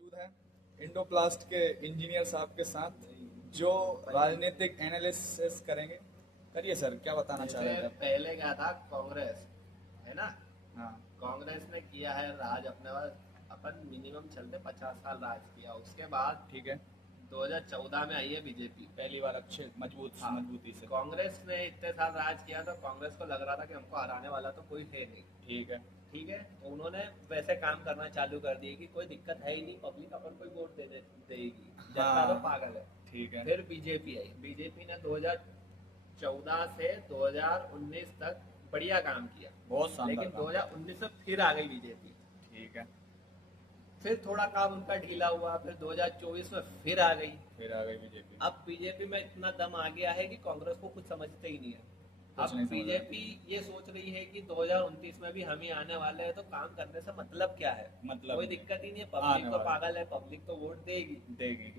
मौजूद हैं इंडोप्लास्ट के इंजीनियर साहब के साथ जो राजनीतिक एनालिसिस करेंगे। करिए सर, क्या बताना चाह रहे थे आप? पहले क्या था, कांग्रेस है ना। हाँ कांग्रेस ने किया है राज अपने पास, अपन मिनिमम चलते 50 साल राज किया। उसके बाद ठीक है, 2014 में आई है बीजेपी। पहली बार अच्छे हाँ, मजबूती से। कांग्रेस ने इतने साल राज किया तो कांग्रेस को लग रहा था कि हमको हराने वाला तो कोई है नहीं। ठीक है, ठीक है, तो उन्होंने वैसे काम करना चालू कर दिए कि कोई दिक्कत है ही नहीं, पब्लिक अपन को वोट देगी, जनता तो पागल है। ठीक है, फिर बीजेपी आई। बीजेपी ने 2014 से 2019 तक बढ़िया काम किया, बहुत शानदार लेकिन काम। 2019 में फिर आ गई बीजेपी। ठीक है, फिर थोड़ा काम उनका ढीला हुआ, फिर 2024 में फिर आ गई। फिर आ गई बीजेपी। अब बीजेपी में इतना दम आ गया है कि कांग्रेस को कुछ समझते ही नहीं है। कुछ अब नहीं समझ रहा। बीजेपी ये सोच रही है कि 2029 में भी हम ही आने वाले हैं, तो काम करने से मतलब क्या है। मतलब कोई नहीं। दिक्कत ही नहीं है, आने पब्लिक तो वाला। पागल है, पब्लिक तो वोट देगी।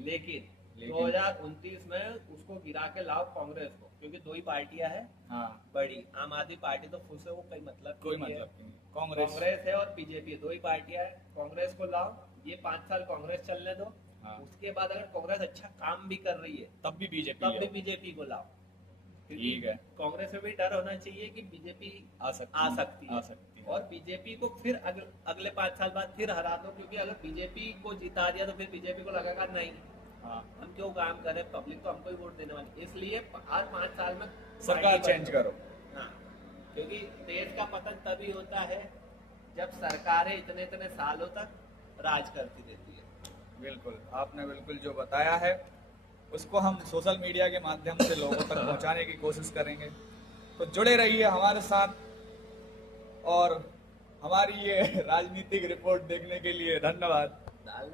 लेकिन लेकिन 2029 में उसको गिरा के लाओ कांग्रेस को, क्योंकि दो ही पार्टियां हैं हाँ, बड़ी। आम आदमी पार्टी तो खुश है, वो कोई मतलब कोई नहीं है। मतलब नहीं। कांग्रेस। कांग्रेस है और बीजेपी, दो ही पार्टियां हैं। कांग्रेस को लाओ, ये 5 साल कांग्रेस चलने दो। हाँ। उसके बाद अगर कांग्रेस अच्छा काम भी कर रही है तब भी बीजेपी तब भी बीजेपी को लाओ। क्योंकि ठीक है। कांग्रेस में भी डर होना चाहिए कि बीजेपी आ सकती है। और बीजेपी को फिर अगले 5 साल बाद फिर हरा दो, क्योंकि अगर बीजेपी को जिता दिया तो फिर बीजेपी को लगेगा नहीं, हाँ, हम क्यों काम करें, पब्लिक तो हमको ही वोट देने वाली। इसलिए हर 5 साल में सरकार पार्टी चेंज बदलो। करो। हाँ, क्योंकि देश का पतन तभी होता है जब सरकारें इतने इतने सालों तक राज करती रहती है। बिल्कुल, आपने बिल्कुल जो बताया है उसको हम सोशल मीडिया के माध्यम से लोगों तक पहुंचाने की कोशिश करेंगे। तो जुड़े रहिए हमारे साथ, और हमारी ये राजनीतिक रिपोर्ट देखने के लिए धन्यवाद।